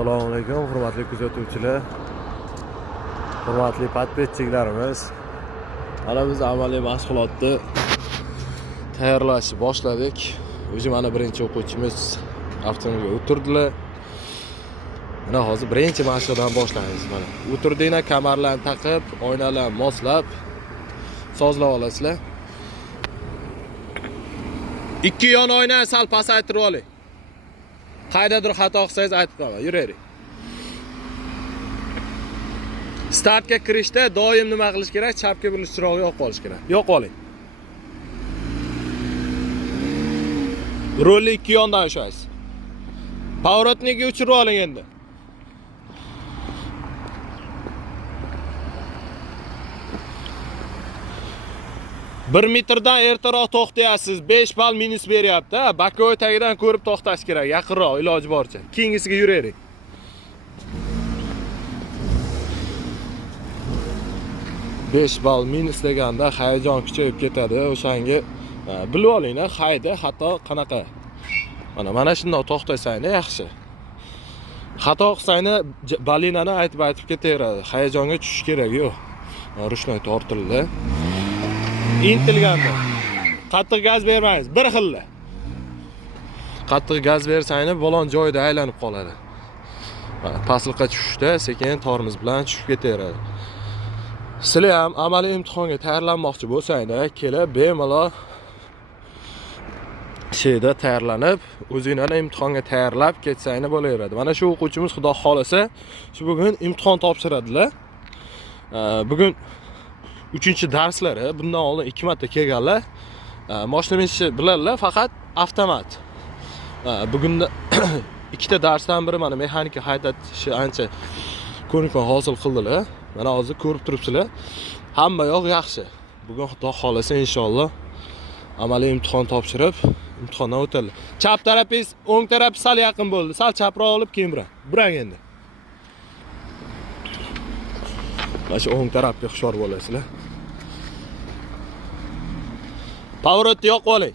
Assalomu alaykum, hurmatli kuzatuvchilar. Hurmatli podpetchiklarimiz. Mana biz amaliy mashg'ulotni tayyorlashni boshladik. O'zi mana birinchi o'quvchimiz avtomobilga o'tirdilar. Mana hozir birinchi mashqdan boshlaymiz. Mana o'tirdinglar, kamarlarni taqib, oynalarni moslab, sozlab olasizlar. Ikki yon oynani sal pasaytirib oling. Qaydadir xato qilsangiz aytib qo'yaman, yuravering. Startga kirishda doim nima qilish kerak? Chapga burilish chirog'i yoqib olish kerak. Yoqib oling. Rolni ikki yondan ushlaysiz. Поворотнигga o'chirib oling endi. Bir metrdan ertaroq to'xtaysiz. 5 ball minus beryapti. Bakovoy tagidan ko'rib to'xtash kerak. Yaqinroq iloji boricha. Keyingisiga yuravering. Besh ball minus deganda hayajon kuchayib ketadi. O'shanga bilib olinglar, hayda, xato qanaqa. Mana shunday to'xtasanglar yaxshi. Xato qilsanglar balinani aytib ketaveradi. Hayajonga tushish kerak yo'q. Rushnoy tortildi. Intilganda qattiq gaz bermaysiz, bir xilla. Qattiq gaz bersanglar balon joyida aylanib qoladi. Mana pastlikqa tushishda sekin tormoz bilan tushib ketaveradi. Sizlar ham amaliy imtihonga tayyorlanmoqchi bo'lsanglar, kelib bemalol sheyda tayyorlanib, o'zinglarni imtihonga tayyorlab ketsanglar bo'laveradi. Mana shu o'quvchimiz xudo xolasa shu bugun imtihon topshiradilar. Bugun 3-darslari, bundan oldin 2 marta kelganlar. Mashina minishni biladilar, faqat avtomat. Bugunda ikkita darsdan biri mana mexanika haydatishi ancha ko'nikma hosil qildilar. Mana hozir ko'rib turibsizlar. Hamma yoq yaxshi. Bugun xudo xolasa inshaalloh amaliy imtihon topshirib, imtihondan o'tadilar. Chap tarafingiz, o'ng taraf sal yaqin bo'ldi. Sal chaproq olib keyin burang endi. Mana shu o'ng tarafga hushyor bo'lasizlar. Поворотni yoqib oling.